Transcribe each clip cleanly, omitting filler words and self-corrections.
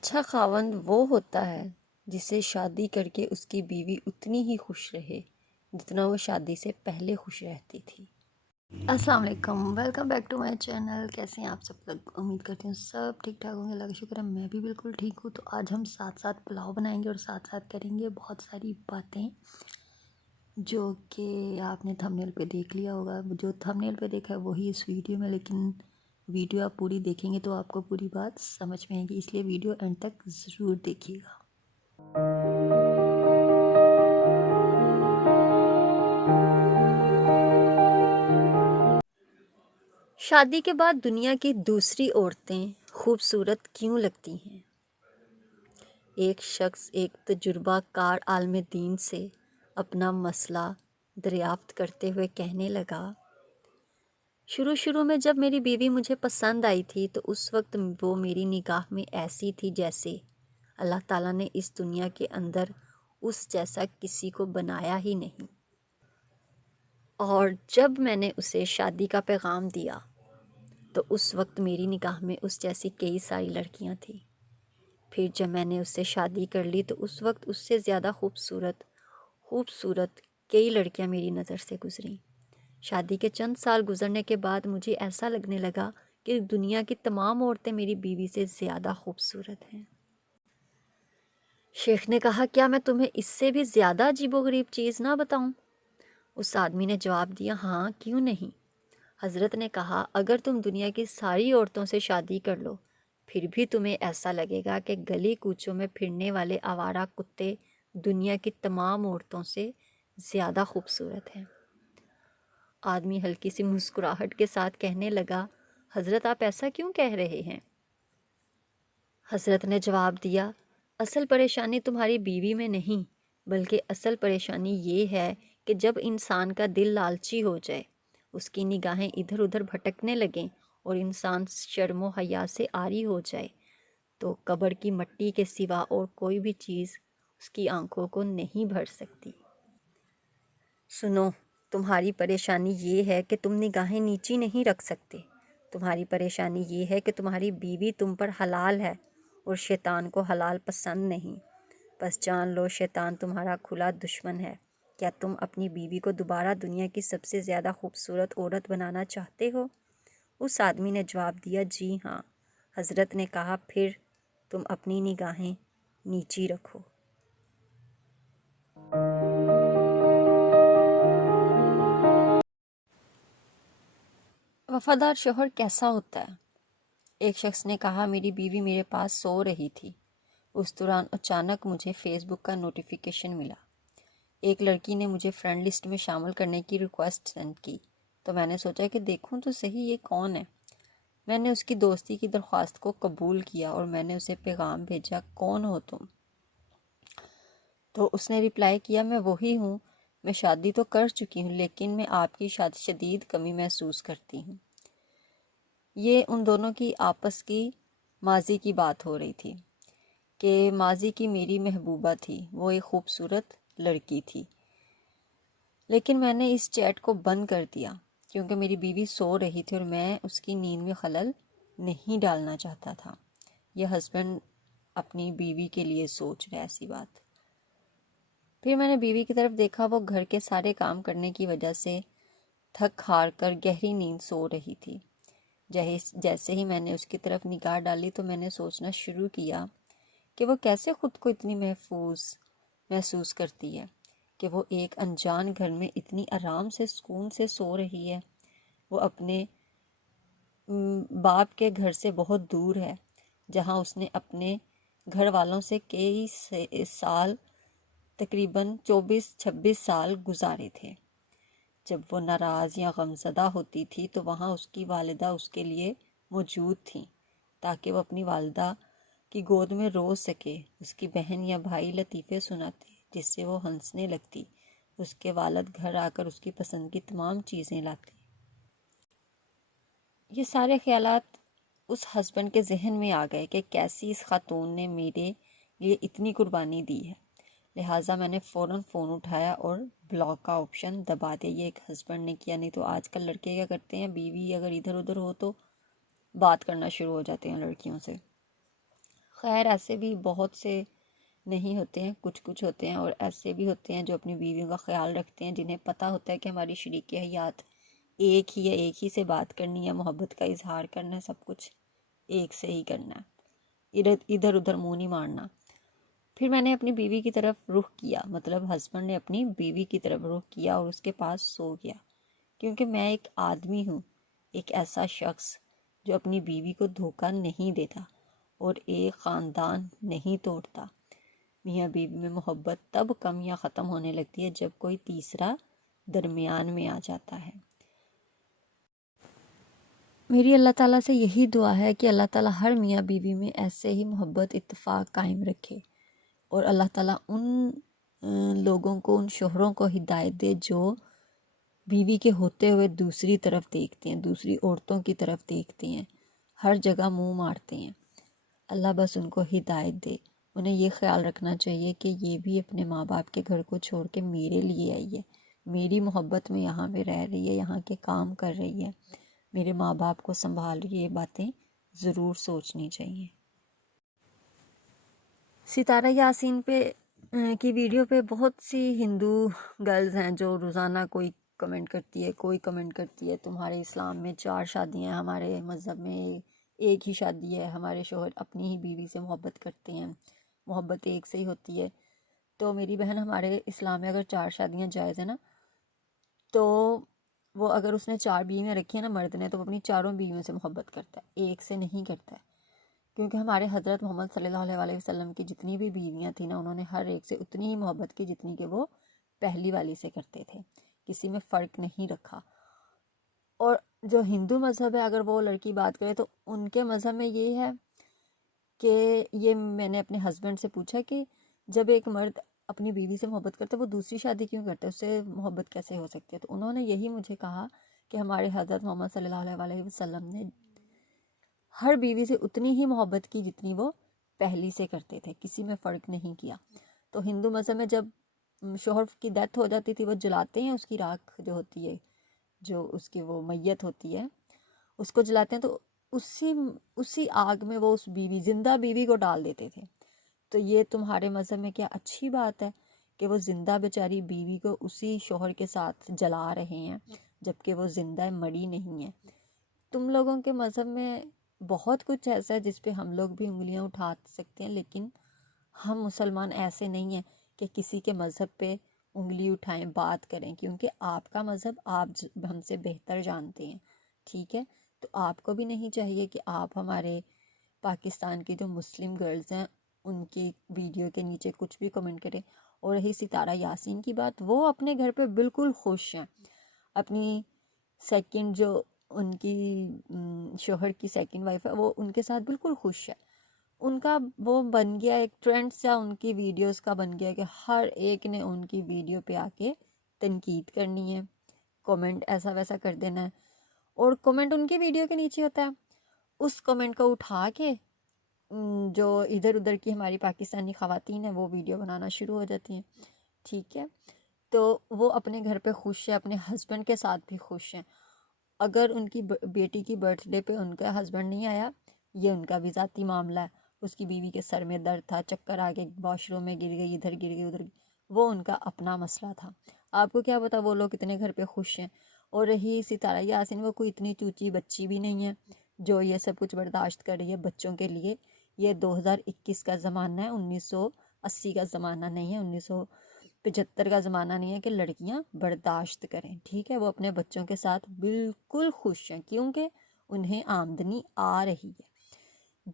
اچھا خاوند وہ ہوتا ہے جسے شادی کر کے اس کی بیوی اتنی ہی خوش رہے جتنا وہ شادی سے پہلے خوش رہتی تھی۔ السلام علیکم، welcome back to my channel. کیسے ہیں آپ سب لوگ؟ امید کرتی ہوں سب ٹھیک ٹھاک ہوں گے، اللہ کا شکر ہے میں بھی بالکل ٹھیک ہوں۔ تو آج ہم ساتھ ساتھ پلاؤ بنائیں گے اور ساتھ ساتھ کریں گے بہت ساری باتیں جو کہ آپ نے تھمبنیل پہ دیکھ لیا ہوگا۔ جو تھمبنیل پہ دیکھا ہے وہی اس ویڈیو میں، لیکن ویڈیو آپ پوری دیکھیں گے تو آپ کو پوری بات سمجھ میں آئے گی، اس لیے ویڈیو اینڈ تک ضرور دیکھیے گا۔ شادی کے بعد دنیا کی دوسری عورتیں خوبصورت کیوں لگتی ہیں؟ ایک شخص ایک تجربہ کار عالم دین سے اپنا مسئلہ دریافت کرتے ہوئے کہنے لگا، شروع میں جب میری بیوی مجھے پسند آئی تھی تو اس وقت وہ میری نگاہ میں ایسی تھی جیسے اللہ تعالیٰ نے اس دنیا کے اندر اس جیسا کسی کو بنایا ہی نہیں، اور جب میں نے اسے شادی کا پیغام دیا تو اس وقت میری نگاہ میں اس جیسی کئی ساری لڑکیاں تھیں۔ پھر جب میں نے اس سے شادی کر لی تو اس وقت اس سے زیادہ خوبصورت کئی لڑکیاں میری نظر سے گزریں۔ شادی کے چند سال گزرنے کے بعد مجھے ایسا لگنے لگا کہ دنیا کی تمام عورتیں میری بیوی سے زیادہ خوبصورت ہیں۔ شیخ نے کہا، کیا میں تمہیں اس سے بھی زیادہ عجیب و غریب چیز نہ بتاؤں؟ اس آدمی نے جواب دیا، ہاں کیوں نہیں۔ حضرت نے کہا، اگر تم دنیا کی ساری عورتوں سے شادی کر لو پھر بھی تمہیں ایسا لگے گا کہ گلی کوچوں میں پھرنے والے آوارہ کتے دنیا کی تمام عورتوں سے زیادہ خوبصورت ہیں۔ آدمی ہلکی سی مسکراہٹ کے ساتھ کہنے لگا، حضرت آپ ایسا کیوں کہہ رہے ہیں؟ حضرت نے جواب دیا، اصل پریشانی تمہاری بیوی میں نہیں بلکہ اصل پریشانی یہ ہے کہ جب انسان کا دل لالچی ہو جائے، اس کی نگاہیں ادھر ادھر بھٹکنے لگیں اور انسان شرم و حیا سے عاری ہو جائے تو قبر کی مٹی کے سوا اور کوئی بھی چیز اس کی آنکھوں کو نہیں بھر سکتی۔ سنو، تمہاری پریشانی یہ ہے کہ تم نگاہیں نیچی نہیں رکھ سکتے۔ تمہاری پریشانی یہ ہے کہ تمہاری بیوی تم پر حلال ہے اور شیطان کو حلال پسند نہیں۔ بس جان لو، شیطان تمہارا کھلا دشمن ہے۔ کیا تم اپنی بیوی کو دوبارہ دنیا کی سب سے زیادہ خوبصورت عورت بنانا چاہتے ہو؟ اس آدمی نے جواب دیا، جی ہاں۔ حضرت نے کہا، پھر تم اپنی نگاہیں نیچی رکھو۔ وفادار شوہر کیسا ہوتا ہے؟ ایک شخص نے کہا، میری بیوی میرے پاس سو رہی تھی، اس دوران اچانک مجھے فیس بک کا نوٹیفیکیشن ملا۔ ایک لڑکی نے مجھے فرینڈ لسٹ میں شامل کرنے کی ریکویسٹ سینڈ کی تو میں نے سوچا کہ دیکھوں تو صحیح یہ کون ہے۔ میں نے اس کی دوستی کی درخواست کو قبول کیا اور میں نے اسے پیغام بھیجا، کون ہو تم؟ تو اس نے رپلائی کیا، میں وہی ہوں، میں شادی تو کر چکی ہوں لیکن میں آپ کی شدید کمی محسوس کرتی ہوں۔ یہ ان دونوں کی آپس کی ماضی کی بات ہو رہی تھی کہ ماضی کی میری محبوبہ تھی، وہ ایک خوبصورت لڑکی تھی، لیکن میں نے اس چیٹ کو بند کر دیا کیونکہ میری بیوی سو رہی تھی اور میں اس کی نیند میں خلل نہیں ڈالنا چاہتا تھا۔ یہ ہسبینڈ اپنی بیوی کے لیے سوچ رہا ہے ایسی بات۔ پھر میں نے بیوی کی طرف دیکھا، وہ گھر کے سارے کام کرنے کی وجہ سے تھک ہار کر گہری نیند سو رہی تھی۔ جیسے ہی میں نے اس کی طرف نگاہ ڈالی تو میں نے سوچنا شروع کیا کہ وہ کیسے خود کو اتنی محفوظ محسوس کرتی ہے کہ وہ ایک انجان گھر میں اتنی آرام سے سکون سے سو رہی ہے۔ وہ اپنے باپ کے گھر سے بہت دور ہے جہاں اس نے اپنے گھر والوں سے کئی سال، تقریباً 24-26 سال گزارے تھے۔ جب وہ ناراض یا غمزدہ ہوتی تھی تو وہاں اس کی والدہ اس کے لیے موجود تھیں تاکہ وہ اپنی والدہ کی گود میں رو سکے۔ اس کی بہن یا بھائی لطیفے سناتے جس سے وہ ہنسنے لگتی۔ اس کے والد گھر آ کر اس کی پسند کی تمام چیزیں لاتے۔ یہ سارے خیالات اس ہسبینڈ کے ذہن میں آ گئے کہ کیسی اس خاتون نے میرے لیے اتنی قربانی دی ہے۔ لہٰذا میں نے فوراً فون اٹھایا اور بلاک کا آپشن دبا دیا۔ یہ ایک ہسبینڈ نے کیا، نہیں تو آج کل لڑکے کیا کرتے ہیں، بیوی اگر ادھر ادھر ہو تو بات کرنا شروع ہو جاتے ہیں لڑکیوں سے۔ خیر ایسے بھی بہت سے نہیں ہوتے ہیں، کچھ کچھ ہوتے ہیں، اور ایسے بھی ہوتے ہیں جو اپنی بیویوں کا خیال رکھتے ہیں، جنہیں پتہ ہوتا ہے کہ ہماری شریک حیات ایک ہی ہے، ایک ہی سے بات کرنی ہے، محبت کا اظہار کرنا ہے، سب کچھ ایک سے ہی کرنا ہے، ادھر ادھر منہ نہیں مارنا۔ پھر میں نے اپنی بیوی کی طرف رخ کیا، مطلب ہسبینڈ نے اپنی بیوی کی طرف رخ کیا اور اس کے پاس سو گیا، کیونکہ میں ایک آدمی ہوں، ایک ایسا شخص جو اپنی بیوی کو دھوکہ نہیں دیتا اور ایک خاندان نہیں توڑتا۔ میاں بیوی میں محبت تب کم یا ختم ہونے لگتی ہے جب کوئی تیسرا درمیان میں آ جاتا ہے۔ میری اللہ تعالیٰ سے یہی دعا ہے کہ اللہ تعالیٰ ہر میاں بیوی میں ایسے ہی محبت اتفاق قائم رکھے، اور اللہ تعالیٰ ان لوگوں کو، ان شوہروں کو ہدایت دے جو بیوی کے ہوتے ہوئے دوسری طرف دیکھتے ہیں، دوسری عورتوں کی طرف دیکھتے ہیں، ہر جگہ منہ مارتے ہیں۔ اللہ بس ان کو ہدایت دے۔ انہیں یہ خیال رکھنا چاہیے کہ یہ بھی اپنے ماں باپ کے گھر کو چھوڑ کے میرے لیے آئی ہے، میری محبت میں یہاں پہ رہ رہی ہے، یہاں کے کام کر رہی ہے، میرے ماں باپ کو سنبھال رہی ہے۔ یہ باتیں ضرور سوچنی چاہیے۔ ستارہ یاسین کی ویڈیو پہ بہت سی ہندو گرلز ہیں جو روزانہ کوئی کمنٹ کرتی ہے، کوئی کمنٹ کرتی ہے تمہارے اسلام میں 4 شادیاں ہیں، ہمارے مذہب میں ایک ہی شادی ہے، ہمارے شوہر اپنی ہی بیوی سے محبت کرتے ہیں، محبت ایک سے ہی ہوتی ہے۔ تو میری بہن، ہمارے اسلام میں اگر 4 شادیاں جائز ہیں نا، تو وہ اگر اس نے 4 بیویاں رکھی ہیں نا مرد نے، تو وہ اپنی 4 بیویوں سے محبت کرتا ہے، ایک سے نہیں کرتا ہے، کیونکہ ہمارے حضرت محمد صلی اللہ علیہ وسلم کی جتنی بھی بیویاں تھیں نا، انہوں نے ہر ایک سے اتنی ہی محبت کی جتنی کہ وہ پہلی والی سے کرتے تھے، کسی میں فرق نہیں رکھا۔ اور جو ہندو مذہب ہے، اگر وہ لڑکی بات کرے تو ان کے مذہب میں یہ ہے کہ یہ میں نے اپنے ہسبینڈ سے پوچھا کہ جب ایک مرد اپنی بیوی سے محبت کرتا ہے وہ دوسری شادی کیوں کرتا ہے، اس سے محبت کیسے ہو سکتی ہے؟ تو انہوں نے یہی مجھے کہا کہ ہمارے حضرت محمد صلی اللہ علیہ وسلم نے ہر بیوی سے اتنی ہی محبت کی جتنی وہ پہلی سے کرتے تھے، کسی میں فرق نہیں کیا۔ تو ہندو مذہب میں جب شوہر کی ڈیتھ ہو جاتی تھی، وہ جلاتے ہیں اس کی راکھ جو ہوتی ہے، جو اس کی وہ میت ہوتی ہے، اس کو جلاتے ہیں، تو اسی آگ میں وہ اس زندہ بیوی کو ڈال دیتے تھے۔ تو یہ تمہارے مذہب میں کیا اچھی بات ہے کہ وہ زندہ بیچاری بیوی کو اسی شوہر کے ساتھ جلا رہے ہیں جبکہ وہ زندہ مری نہیں ہے؟ تم لوگوں کے مذہب میں بہت کچھ ایسا ہے جس پہ ہم لوگ بھی انگلیاں اٹھا سکتے ہیں، لیکن ہم مسلمان ایسے نہیں ہیں کہ کسی کے مذہب پہ انگلی اٹھائیں، بات کریں، کیونکہ آپ کا مذہب آپ ہم سے بہتر جانتے ہیں، ٹھیک ہے؟ تو آپ کو بھی نہیں چاہیے کہ آپ ہمارے پاکستان کی جو مسلم گرلز ہیں ان کی ویڈیو کے نیچے کچھ بھی کمنٹ کریں۔ اور رہی ستارہ یاسین کی بات، وہ اپنے گھر پہ بالکل خوش ہیں، اپنی سیکنڈ جو ان کی شوہر کی سیکنڈ وائف ہے، وہ ان کے ساتھ بالکل خوش ہے۔ ان کا وہ بن گیا ایک ٹرینڈ سا، ان کی ویڈیوز کا بن گیا کہ ہر ایک نے ان کی ویڈیو پہ آ کے تنقید کرنی ہے، کومنٹ ایسا ویسا کر دینا ہے، اور کومنٹ ان کی ویڈیو کے نیچے ہوتا ہے، اس کومنٹ کو اٹھا کے جو ادھر ادھر کی ہماری پاکستانی خواتین ہیں وہ ویڈیو بنانا شروع ہو جاتی ہیں، ٹھیک ہے؟ تو وہ اپنے گھر پہ خوش ہے، اپنے ہسبینڈ کے ساتھ بھی خوش ہیں۔ اگر ان کی بیٹی کی برتھ ڈے پہ ان کا ہسبینڈ نہیں آیا، یہ ان کا بھی ذاتی معاملہ ہے، اس کی بیوی کے سر میں درد تھا، چکر آ کے واش روم میں گر گئی، ادھر گر گئی ادھر، وہ ان کا اپنا مسئلہ تھا، آپ کو کیا پتا وہ لوگ کتنے گھر پہ خوش ہیں۔ اور رہی ستارہ یاسین، وہ کوئی اتنی چوچی بچی بھی نہیں ہے جو یہ سب کچھ برداشت کر رہی ہے بچوں کے لیے۔ یہ 2021 کا زمانہ ہے، 1980 کا زمانہ نہیں ہے، 1975 کا زمانہ نہیں ہے کہ لڑکیاں برداشت کریں، ٹھیک ہے؟ وہ اپنے بچوں کے ساتھ بالکل خوش ہیں، کیونکہ انہیں آمدنی آ رہی ہے۔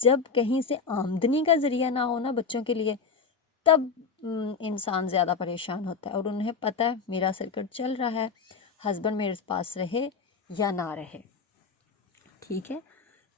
جب کہیں سے آمدنی کا ذریعہ نہ ہونا بچوں کے لیے، تب انسان زیادہ پریشان ہوتا ہے، اور انہیں پتہ ہے میرا سرکٹ چل رہا ہے، ہسبینڈ میرے پاس رہے یا نہ رہے، ٹھیک ہے؟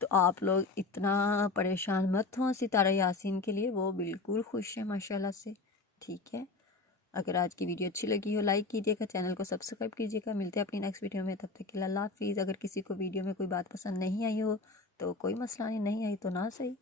تو آپ لوگ اتنا پریشان مت ہوں ستارہ یاسین کے لیے، وہ بالکل خوش ہیں ماشاءاللہ سے، ٹھیک ہے؟ اگر آج کی ویڈیو اچھی لگی ہو لائک کیجیے گا، چینل کو سبسکرائب کیجیے گا، ملتے ہیں اپنی نیکسٹ ویڈیو میں، تب تک کے لیے اللہ حافظ۔ اگر کسی کو ویڈیو میں کوئی بات پسند نہیں آئی ہو تو کوئی مسئلہ نہیں آئی تو نہ صحیح۔